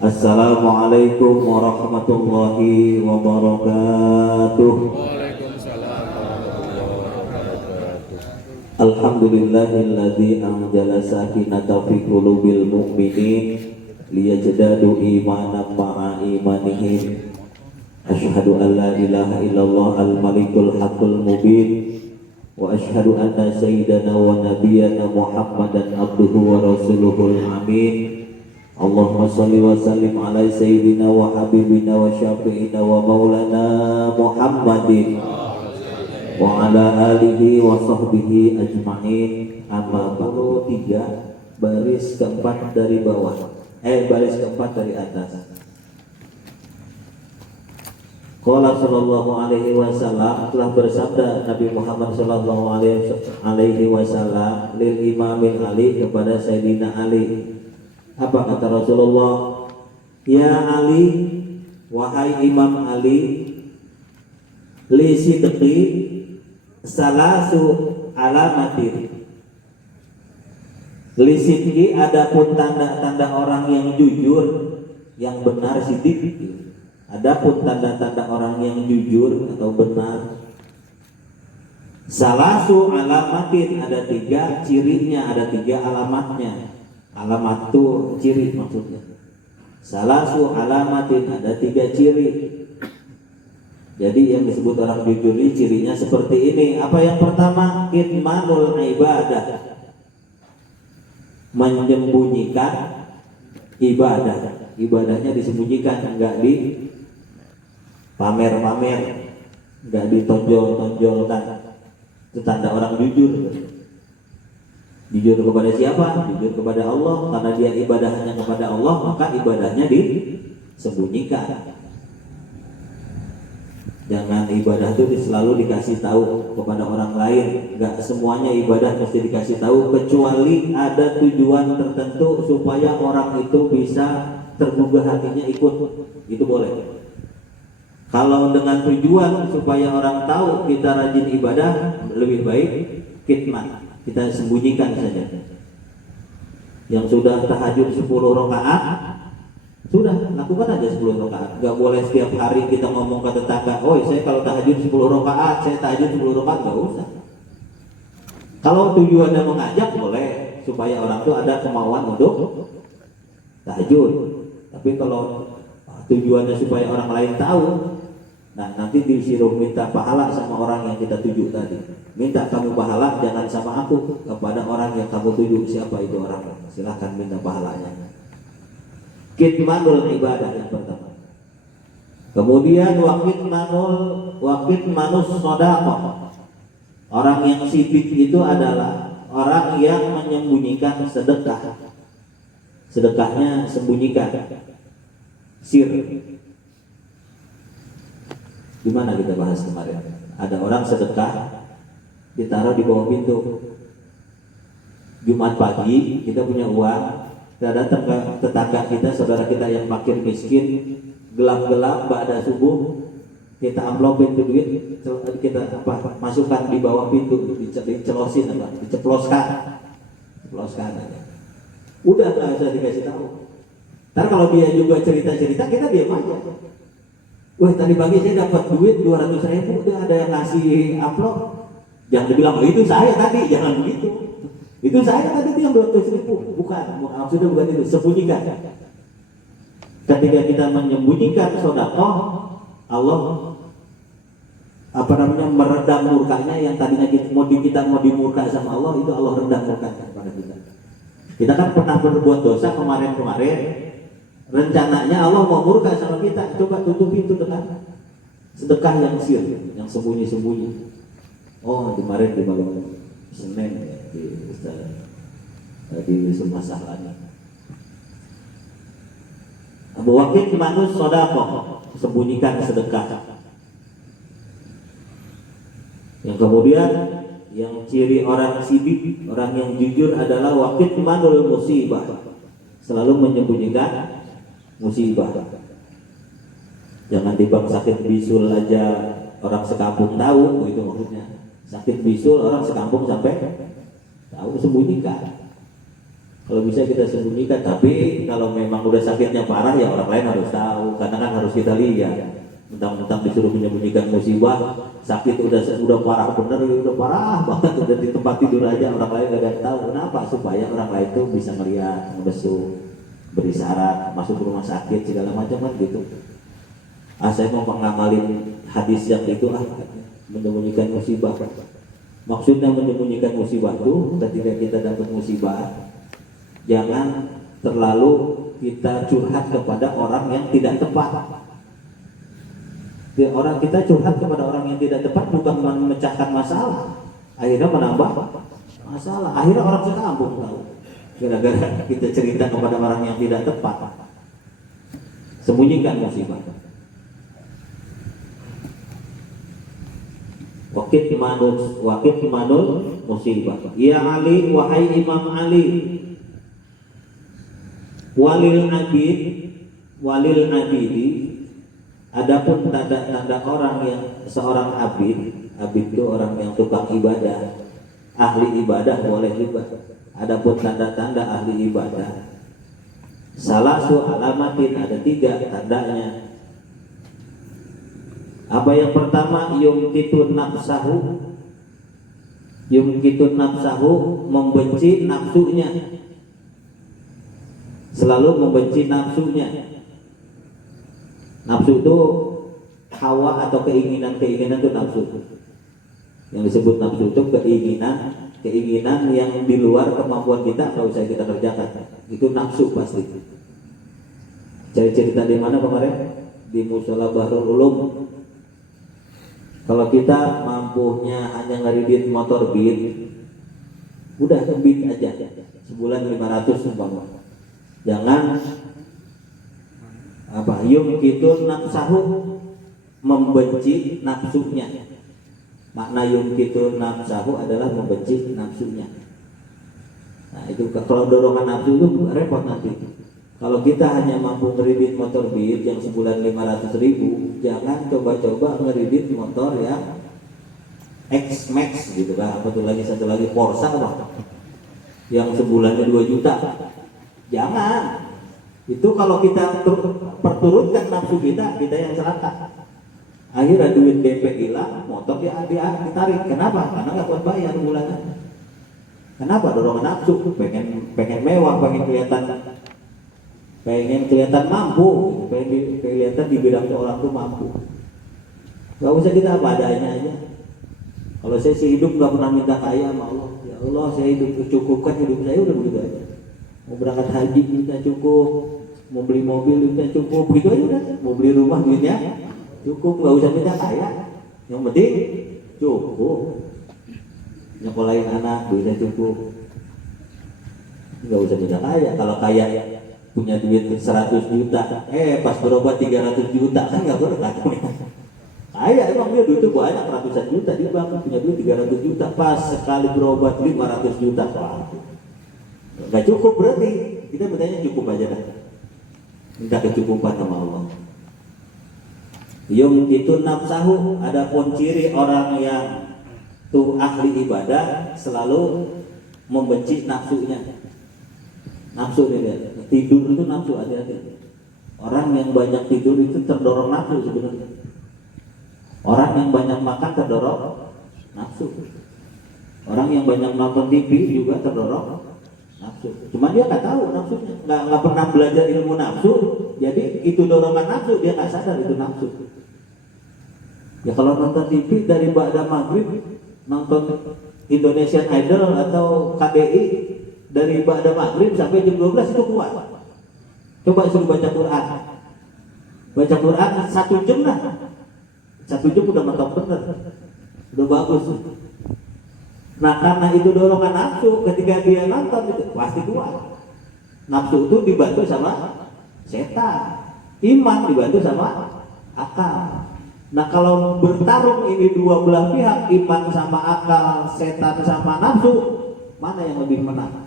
Assalamualaikum warahmatullahi wabarakatuh. Waalaikumsalam warahmatullahi wabarakatuh. Alhamdulillahilladzi anzala sakinata fi qulubil mu'minin liyajdadu imanan ma'a imanihim. Asyhadu an la ilaha illallah al-malikul haqqul mubin wa asyhadu anna sayyidana wa nabiyyana Muhammadan abduhu wa rasuluhul amin. Allahumma shalli wa sallim ala sayyidina wa habibina wa syafi'ina wa maulana Muhammadin wa ala alihi wa sahbihi ajma'in. Amma ba'du. 3 baris keempat dari bawah, baris keempat dari atas. Qala sallallahu alaihi wasallam, telah bersabda Nabi Muhammad sallallahu alaihi wasallam lil imamil Ali, kepada Sayyidina Ali. Apa kata Rasulullah? Ya Ali, wahai Imam Ali, li sidqi salasu alamatin. Li sidqi, adapun tanda-tanda orang yang jujur, yang benar, sidik. Adapun tanda-tanda orang yang jujur atau benar, salasu alamatin, ada 3 cirinya, ada 3 alamatnya. Alamat itu ciri maksudnya. Salasu alamatin, ada 3 ciri. Jadi yang disebut orang jujur ini cirinya seperti ini. Apa yang pertama? Kitmanul ibadah, menyembunyikan ibadah. Ibadahnya disembunyikan, enggak di pamer-pamer, enggak ditonjol-tonjolkan. Itu tanda orang jujur. Jujur kepada siapa? Jujur kepada Allah. Karena dia ibadahnya kepada Allah, maka ibadahnya disembunyikan. Jangan ibadah itu selalu dikasih tahu kepada orang lain. Enggak semuanya ibadah mesti dikasih tahu, kecuali ada tujuan tertentu supaya orang itu bisa tergugah hatinya ikut. Itu boleh. Kalau dengan tujuan supaya orang tahu kita rajin ibadah, lebih baik kitman, kita sembunyikan saja. Yang sudah tahajud 10 rakaat, sudah lakukan aja 10 rakaat. Gak boleh setiap hari kita ngomong ke tetangga, "Oh, saya kalau tahajud 10 rakaat, saya tahajud 10 rakaat." Gak usah. Kalau tujuannya mengajak, boleh, supaya orang itu ada kemauan untuk tahajud. Tapi kalau tujuannya supaya orang lain tahu, nah nanti disuruh minta pahala sama orang yang kita tuju tadi. Minta kamu pahala, jangan sama aku, kepada orang yang kamu tuju. Siapa itu orang? Silahkan minta pahalanya. Kitmanul ibadah yang pertama. Kemudian wakit manus sodaqah. Orang yang sidik itu adalah orang yang menyembunyikan sedekah. Sedekahnya sembunyikan. Sir. Gimana kita bahas kemarin? Ada orang sedekah ditaruh di bawah pintu. Jumat pagi kita punya uang, kita datang ke tetangga kita, saudara kita yang fakir miskin, gelap-gelap ba'da subuh, kita amplopin itu duit, kita masukkan di bawah pintu, dicelosin diceploskan aja. Udah nggak usah dikasih tahu. Ntar kalau dia juga cerita-cerita, kita diam aja. Wah, tadi pagi saya dapat duit 200.000, udah ada yang ngasih amplop. Jangan dibilang, "Oh, itu saya tadi," jangan begitu. Itu saya tadi itu yang 200.000, bukan, maksudnya bukan itu, sembunyikan. Ketika kita menyembunyikan sedekah, Allah meredam murkanya. Yang tadinya kita mau dimurka sama Allah, itu Allah redam murkanya kepada kita. Kita kan pernah berbuat dosa kemarin-kemarin, rencananya Allah mau murka sama kita. Coba tutup pintu dengan sedekah yang sir, yang sembunyi-sembunyi. Oh, kemarin di malam Senin di masalahnya. Abu Wakil manus sodaqah, sembunyikan sedekah. Yang kemudian yang ciri orang sidik, orang yang jujur adalah wakil manul musibah, selalu menyembunyikan musibah. Jangan tiba sakit bisul aja orang sekampung tahu, itu maksudnya. Sakit bisul orang sekampung sampai tahu, sembunyikan. Kalau bisa kita sembunyikan, tapi kalau memang udah sakitnya parah ya orang lain harus tahu, karena kan harus kita lihat. Mentang-mentang disuruh menyembunyikan musibah, sakit udah parah bener, udah parah banget, udah di tempat tidur aja orang lain gak ada yang tahu. Kenapa? Supaya orang lain tuh bisa melihat, ngebesuk, berisyarat, masuk ke rumah sakit segala macam kan gitu. Saya mau mengamalin hadis yang itu menyembunyikan musibah. Maksudnya menyembunyikan musibah itu ketika kita dapat musibah, jangan terlalu kita curhat kepada orang yang tidak tepat. Orang kita curhat kepada orang yang tidak tepat bukan memecahkan masalah, akhirnya menambah masalah. Akhirnya orang sekampung tahu gara-gara kita cerita kepada orang yang tidak tepat. Sembunyikan musibah. Wakit manul musibah. Ya Ali, wahai Imam Ali, walil abidi, adapun tanda-tanda orang yang seorang abid itu orang yang tukang ibadah, ahli ibadah boleh juga. Adapun tanda-tanda ahli ibadah, salasu alamatin, ada 3 tandanya. Apa yang pertama? Yumkitun nafsahu, membenci nafsunya, selalu membenci nafsunya. Nafsu itu hawa atau keinginan itu nafsu. Yang disebut nafsu itu keinginan yang di luar kemampuan kita, kalau bisa kita kerjakan. Itu nafsu pasti. Cari cerita di mana kemarin? Di Mushola Bahrul Ulum. Kalau kita mampunya hanya ngeridit motor Beat, udah ke Beat aja, sebulan 500 umpama. Jangan yumkitun nafsahu, membenci nafsunya. Makna yumkitun nafsahu adalah membenci nafsunya. Nah itu kalau dorongan nafsu itu repot nanti. Kalau kita hanya mampu ngeridit motor Beat yang sebulan 500.000, jangan coba-coba ngeridit motor yang X-Max gitu kan, satu lagi Corsa yang sebulannya 2 juta. Jangan. Itu kalau kita perturutkan nafsu kita yang celaka. Akhirnya duit DP hilang, motor dia ditarik. Kenapa? Karena nggak kuat bayar bulanan. Kenapa? Dorongan nafsu, pengen mewah, pengen kelihatan mampu, pengen kelihatan di bidang orang tuh mampu. Gak usah kita apa adanya aja. Kalau saya sih hidup gak pernah minta kaya sama Allah. Ya Allah, saya hidup cukupkan hidup saya udah begitu aja. Mau berangkat haji minta cukup, mau beli mobil minta cukup, begitu aja udah. Mau beli rumah duitnya cukup, gak usah minta kaya. Yang penting cukup. Nyekolahin anak duitnya cukup. Gak usah minta kaya. Kalau kaya punya duit 100 juta, pas berobat 300 juta kan nggak berkah. Kaya emang dia duitnya banyak, ratusan juta di bank, punya duit 300 juta, pas sekali berobat 500 juta, nggak cukup. Berarti kita bertanya cukup aja dah, minta kecukupan sama Allah. Itu nafsahu, adapun ciri orang yang tuh ahli ibadah selalu membenci nafsunya. Nafsu nih, tidur itu nafsu, hati-hati. Orang yang banyak tidur itu terdorong nafsu sebenarnya. Orang yang banyak makan terdorong nafsu. Orang yang banyak nonton TV juga terdorong nafsu. Cuma dia nggak tahu nafsunya, nggak pernah belajar ilmu nafsu. Jadi itu dorongan nafsu, dia nggak sadar itu nafsu. Ya kalau nonton TV dari ba'da maghrib, nonton Indonesian Idol atau KDI dari ba'da maghrib sampai jam 12 itu kuat. Coba suruh baca Quran. Baca Quran 1 jam lah. 1 jam udah mentok bener. Udah bagus. Nah karena itu dorongan nafsu, ketika dia nonton itu pasti kuat. Nafsu itu dibantu sama setan. Iman dibantu sama akal. Nah kalau bertarung ini dua belah pihak, iman sama akal, setan sama nafsu, mana yang lebih menang?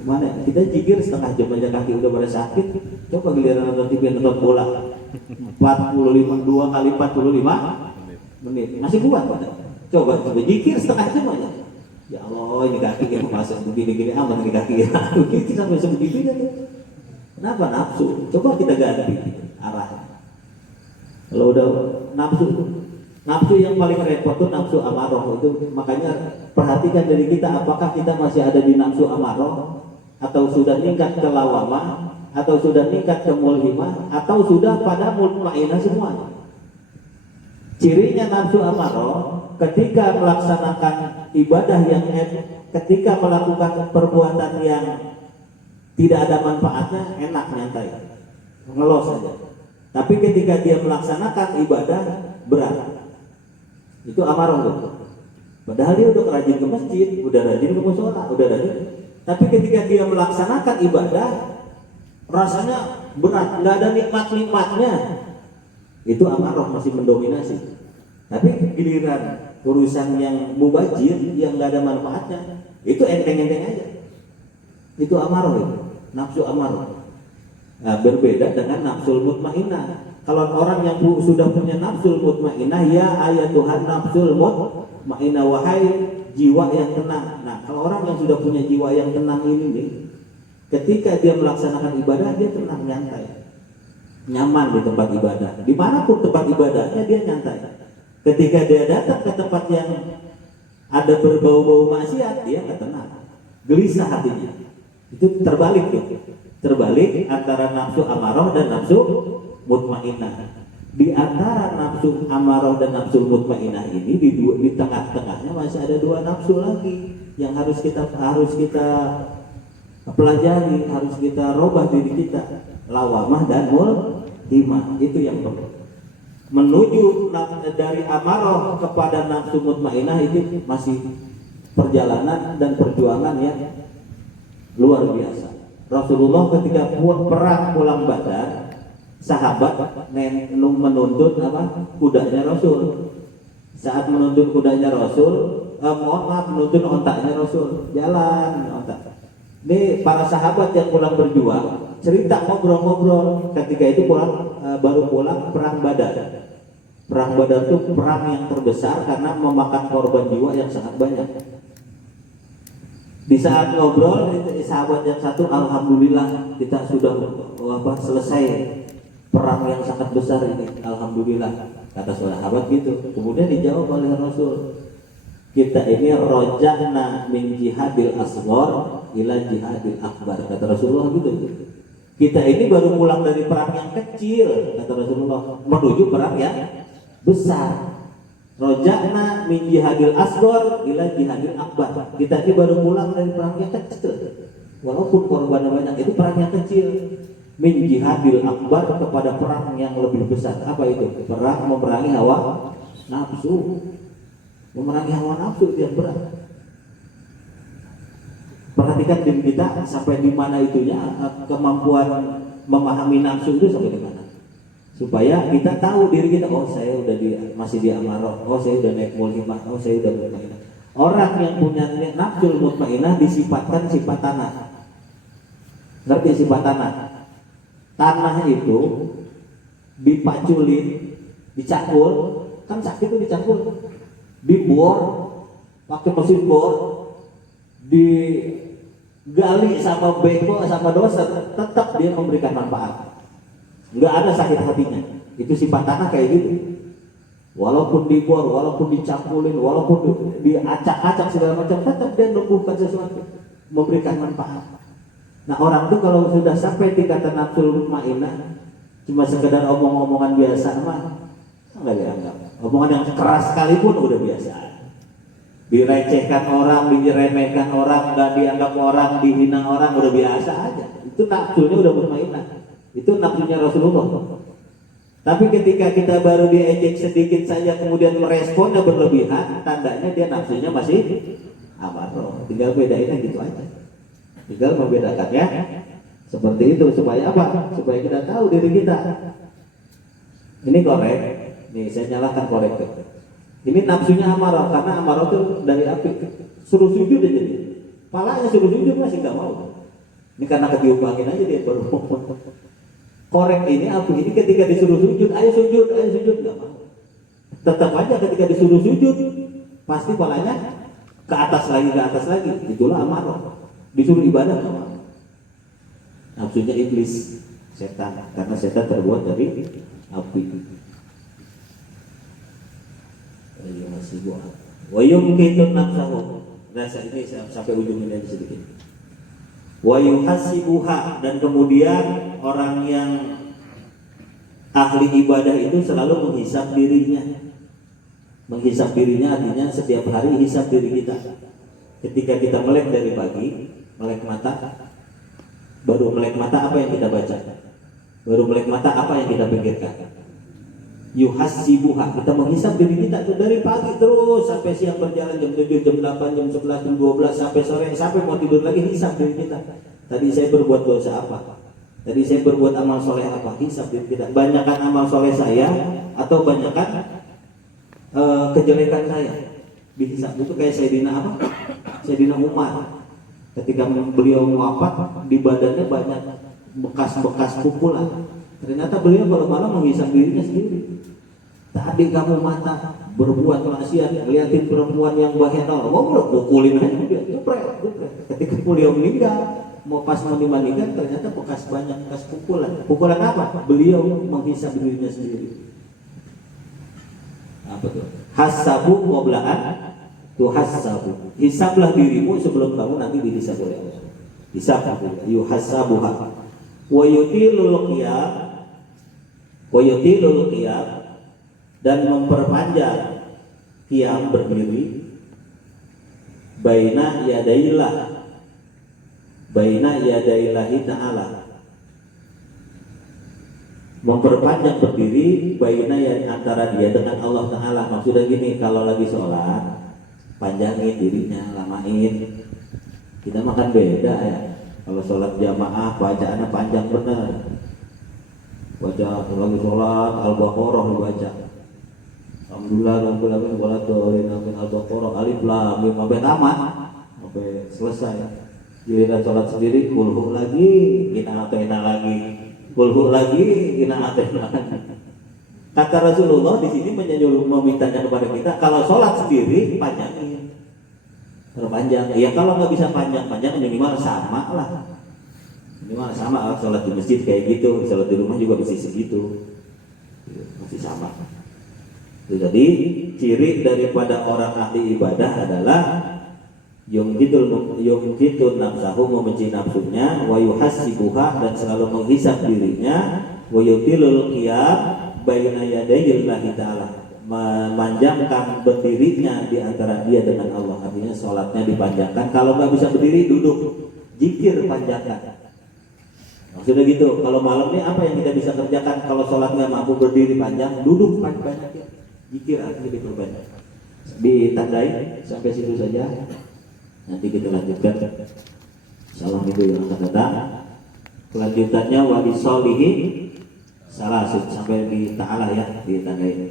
Mana? Kita jikir setengah jam aja kaki udah pada sakit. Coba giliran nonton TV, nonton bola 45, 2 kali 45 menit masih kuat. Coba jikir setengah jam aja Ya Allah, ini kaki yang masuk begini-gini aman ini kaki ya. Begitu sampai sebegitunya tuh. Kenapa nafsu? Coba kita ganti arahnya. Kalau udah nafsu yang paling repot tuh nafsu amarah itu. Makanya perhatikan dari kita, apakah kita masih ada di nafsu amarah, atau sudah meningkat ke lawamah, atau sudah meningkat ke mulhimah, atau sudah pada mutmainah semua. Cirinya nafsu amarah ketika melaksanakan ibadah yang ketika melakukan perbuatan yang tidak ada manfaatnya, enak nyantai, ngelos saja. Tapi ketika dia melaksanakan ibadah berat, itu amarah tuh. Padahal dia udah rajin ke masjid, udah rajin ke mushola, udah rajin. Tapi ketika dia melaksanakan ibadah, rasanya berat, nggak ada nikmat-nikmatnya. Itu amarah masih mendominasi. Tapi giliran urusan yang mubajir, yang nggak ada manfaatnya, itu enteng-enteng aja. Itu amarah itu, nafsu amarah. Nah, berbeda dengan nafsul mutmainah. Kalau orang yang sudah punya nafsul mutmainah, ya ayat Tuhan nafsul mutmainah, wahai jiwa yang tenang. Nah, kalau orang yang sudah punya jiwa yang tenang ini nih, ketika dia melaksanakan ibadah, dia tenang, nyantai, nyaman di tempat ibadah. Dimanapun tempat ibadahnya dia nyantai. Ketika dia datang ke tempat yang ada berbau-bau maksiat, dia nggak tenang, gelisah hatinya. Itu terbalik tuh. Terbalik antara nafsu amarah dan nafsu mutmainah. Di antara nafsu amarah dan nafsu mutmainah ini, di tengah-tengahnya masih ada dua nafsu lagi yang harus kita pelajari, harus kita robah diri kita, lawamah dan mulhimah. Itu yang perlu. Menuju dari amarah kepada nafsu mutmainah itu masih perjalanan dan perjuangan yang luar biasa. Rasulullah ketika perang pulang Badar, sahabat menuntut kudanya Rasul. Saat menuntut kudanya Rasul, menuntut ontaknya Rasul, jalan ontak. Ini para sahabat yang pulang berjuang cerita, ngobrol-ngobrol. Ketika itu baru pulang perang Badar. Perang Badar itu perang yang terbesar karena memakan korban jiwa yang sangat banyak. Di saat ngobrol, sahabat yang satu, alhamdulillah kita sudah selesai perang yang sangat besar ini, alhamdulillah, kata sahabat gitu. Kemudian dijawab oleh Rasul, kita ini roja'na min jihadil asghar ila jihadil akbar, kata Rasulullah gitu. Kita ini baru pulang dari perang yang kecil, kata Rasulullah, menuju perang yang besar. Roja'na min jihadil asghar ila jihadil akbar. Kita ini baru pulang dari perang yang kecil, walaupun korbannya banyak, itu perang yang kecil. Min jihadil akbar kepada perang yang lebih besar. Apa itu? Perang memerangi hawa nafsu. Memerangi hawa nafsu itu yang berat. Perhatikan diri kita sampai di mana itunya, kemampuan memahami nafsu itu sampai di mana, supaya kita tahu diri kita. Oh, saya udah masih di amarah. Oh, saya udah naik mulhimah. Oh, saya udah mutmainah. Orang yang punya nafsul mutmainah disifatkan sifat tanah. Ngerti sifat tanah? Tanah itu dipaculin, dicakul, kan sakit itu dicakul, dibor, pakai mesin bor, digali sama beko sama doser, tetap dia memberikan manfaat. Nggak ada sakit hatinya. Itu sifat tanah kayak gitu. Walaupun dibor, walaupun dicakulin, walaupun diacak-acak segala macam, tetap dia menumbuhkan sesuatu, memberikan manfaat. Nah, orang tuh kalau sudah sampai tingkatan nafsul mutmainah, cuma sekedar omong-omongan biasa mah nggak dianggap. Omongan yang keras sekalipun udah biasa. Direcehkan orang, diremehkan orang, nggak dianggap orang, dihina orang, udah biasa aja. Itu nafsunya udah mutmainah. Itu nafsunya Rasulullah. Tapi ketika kita baru diejek sedikit saja kemudian meresponnya berlebihan, tandanya dia nafsunya masih amarah. Tinggal bedainnya gitu aja. Tinggal membedakannya seperti itu. Supaya apa? Supaya kita tahu diri kita. Ini korek. Nih saya nyalakan korek tuh. Ini nafsunya amarah, karena amarah itu dari api. Suruh sujud aja dia. Palanya suruh sujud masih nggak mau. Ini karena ketiup angin aja dia baru. Korek ini api ini ketika disuruh sujud, ayo sujud nggak mau. Tetap aja ketika disuruh sujud, pasti palanya ke atas lagi, itulah amarah. Disuruh ibadah nggak mau. Nafsunya iblis, setan, karena setan terbuat dari api. Ayo masih buat. Wa yumkitun nafsahu. Rasa ini sampai ujung ini sedikit. Wa yuhasibuha, dan kemudian orang yang ahli ibadah itu selalu menghisap dirinya. Menghisap dirinya artinya setiap hari hisap diri kita. Ketika kita melek dari pagi, melek mata, baru melek mata apa yang kita baca? Baru melek mata apa yang kita pikirkan? Yuhasibuha, kita menghisap diri kita tuh dari pagi terus sampai siang berjalan jam 7, jam 8, jam 11, jam 12 sampai sore, sampai mau tidur lagi hisap diri kita. Tadi saya berbuat dosa apa? Tadi saya berbuat amal soleh apa? Hisap diri kita. Banyakkan amal soleh saya atau banyakkan kejelekan saya? Dihisap. Itu kayak Sayyidina apa? Sayyidina Umar. Ketika beliau wafat, di badannya banyak bekas-bekas pukulan. Ternyata beliau kalau malam menghisap dirinya sendiri. Tadi kamu mata berbuat maksiat, liatin perempuan yang bahenol, pukulin aja dia, jepret. Ketika beliau meninggal, mau pas mau dimandikan, ternyata banyak bekas pukulan. Pukulan apa? Beliau menghisap dirinya sendiri. Apa tuh? Hasabu qoblaan tu hasabu. Hisablah dirimu sebelum kamu nanti dihisab oleh Allah. Hisab yuhasabuha. Wa yutilul qiyam, dan memperpanjang qiyam berdiri baina yadaillahi ta'ala. Memperpanjang berdiri baina antara dia dengan Allah Ta'ala. Maksudnya gini, kalau lagi sholat panjangin dirinya, lamain. Kita makan beda ya. Kalau sholat jamaah bacaannya panjang bener. Baca lagi sholat Al-Baqarah dibaca. Alhamdulillah rabbil alamin Al-Baqarah alif lam mim sampai tamat, sampai selesai. Giliran sholat sendiri kulhu lagi, kita atena lagi. Kulhu lagi, kita atena lagi. Kata Rasulullah di sini memintanya kepada kita, kalau sholat sendiri panjangin, perpanjang. Ya kalau nggak bisa panjang minimal sama lah. Minimal sama, sholat di masjid kayak gitu, sholat di rumah juga masih segitu, masih sama. Jadi ciri daripada orang ahli ibadah adalah yumkitun nafsahu, membenci nafsunya, wa yuhasibuha, dan selalu menghisap dirinya, wa yutilul qiyam baina yadayillahi ta'ala, memanjangkan berdirinya di antara dia dengan Allah. Artinya sholatnya dipanjangkan. Kalau nggak bisa berdiri, duduk, zikir panjangkan. Maksudnya gitu. Kalau malam ini apa yang kita bisa kerjakan? Kalau sholat nggak mampu berdiri panjang, duduk panjang, zikir artinya diperbanyak. Ditandai sampai situ saja. Nanti kita lanjutkan. Salam itu yang akan datang. Kelanjutannya wali solihin salah sampai di ta'ala ya, ditandai.